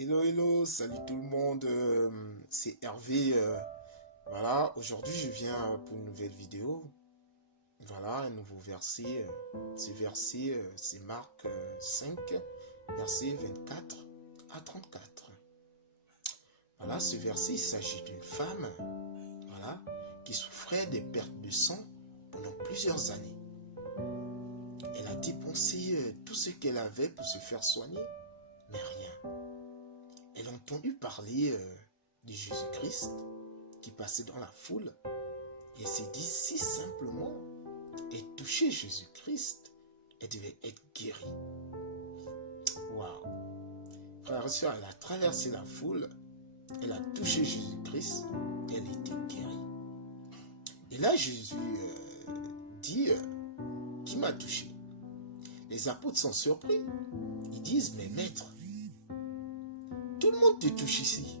Hello, hello, salut tout le monde, c'est Hervé. Voilà, aujourd'hui je viens pour une nouvelle vidéo. Voilà, un nouveau verset. C'est Marc 5, verset 24 à 34. Voilà, ce verset, il s'agit d'une femme, voilà, qui souffrait des pertes de sang pendant plusieurs années. Elle a dépensé tout ce qu'elle avait pour se faire soigner, mais rien. Elle a entendu parler de Jésus-Christ qui passait dans la foule et elle s'est dit si simplement elle touchait Jésus-Christ, elle devait être guérie. Waouh! Frères et sœurs, elle a traversé la foule, elle a touché Jésus-Christ et elle était guérie. Et là, Jésus dit qui m'a touché? Les apôtres sont surpris. Ils disent mais maître, tout le monde te touche ici.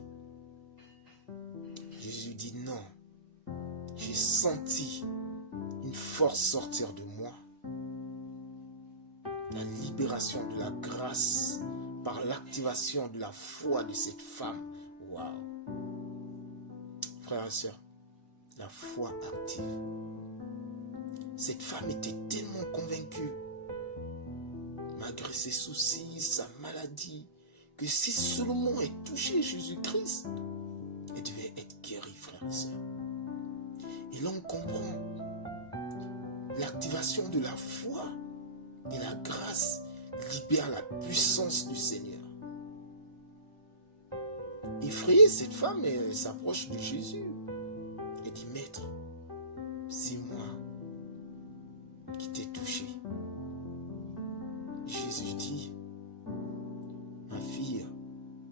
Jésus dit non. J'ai senti une force sortir de moi. La libération de la grâce par l'activation de la foi de cette femme. Waouh! Frères et sœurs, la foi active. Cette femme était tellement convaincue, malgré ses soucis, sa maladie, que si seulement elle touchait Jésus-Christ, elle devait être guérie, frères et sœurs. Et là, on comprend l'activation de la foi et la grâce libère la puissance du Seigneur. Effrayée, cette femme elle s'approche de Jésus. Elle dit, maître, c'est moi qui t'ai touché. Jésus dit, ma fille,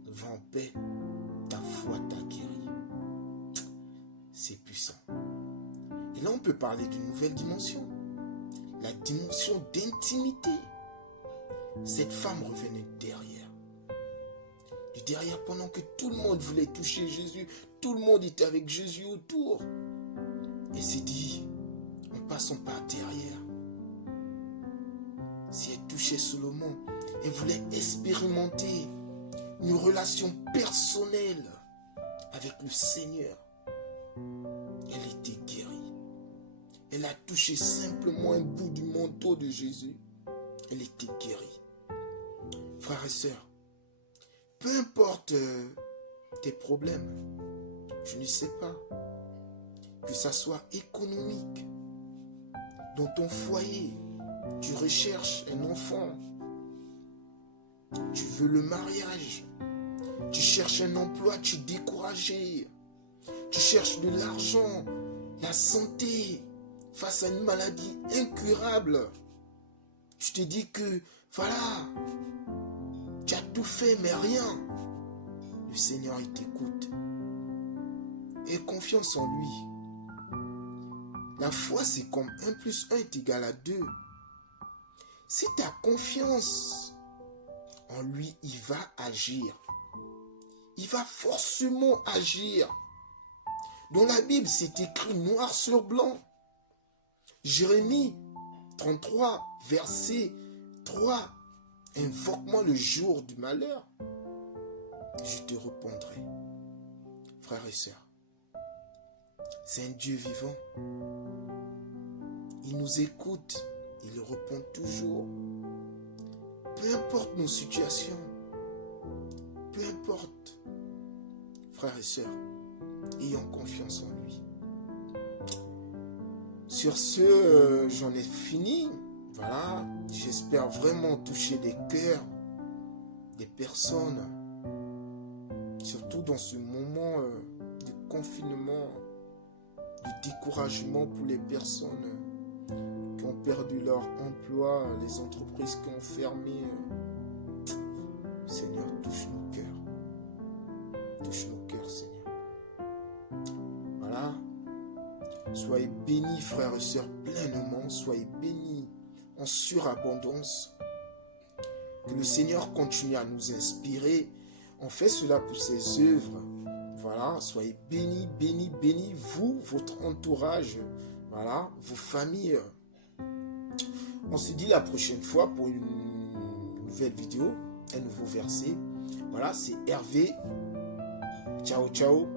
va en paix, ta foi t'a guéri. C'est puissant. Et là, on peut parler d'une nouvelle dimension. La dimension d'intimité. Cette femme revenait derrière. Du derrière, pendant que tout le monde voulait toucher Jésus, tout le monde était avec Jésus autour. Et s'est dit, en passant par derrière, si elle touchait Salomon, elle voulait expérimenter une relation personnelle avec le Seigneur. Elle était guérie. Elle a touché simplement un bout du manteau de Jésus. Elle était guérie. Frères et sœurs, peu importe tes problèmes, je ne sais pas, que ça soit économique, dans ton foyer, tu recherches un enfant, tu veux le mariage, tu cherches un emploi, tu es découragé, tu cherches de l'argent, la santé, face à une maladie incurable. Tu te dis que, voilà, tu as tout fait, mais rien. Le Seigneur, il t'écoute. Aie confiance en lui. La foi, c'est comme 1 plus 1 est égal à 2. Si tu as confiance en lui, il va agir. Il va forcément agir. Dans la Bible, c'est écrit noir sur blanc. Jérémie 33, verset 3. Invoque-moi le jour du malheur. Je te répondrai. Frères et sœurs, c'est un Dieu vivant. Il nous écoute. Il répond toujours. Peu importe nos situations. Peu importe. Frères et sœurs, ayons confiance en lui. Sur ce, j'en ai fini. Voilà, j'espère vraiment toucher des cœurs, des personnes, surtout dans ce moment de confinement, de découragement pour les personnes qui ont perdu leur emploi, les entreprises qui ont fermé. Seigneur, touche nos cœurs. Touche nos cœurs, Seigneur. Voilà. Soyez bénis, frères et sœurs, pleinement. Soyez bénis en surabondance. Que le Seigneur continue à nous inspirer. On fait cela pour ses œuvres. Voilà. Soyez bénis, bénis, bénis. Vous, votre entourage. Voilà. Vos familles. On se dit la prochaine fois pour une nouvelle vidéo. Un nouveau verset. Voilà, c'est Hervé. Ciao, ciao.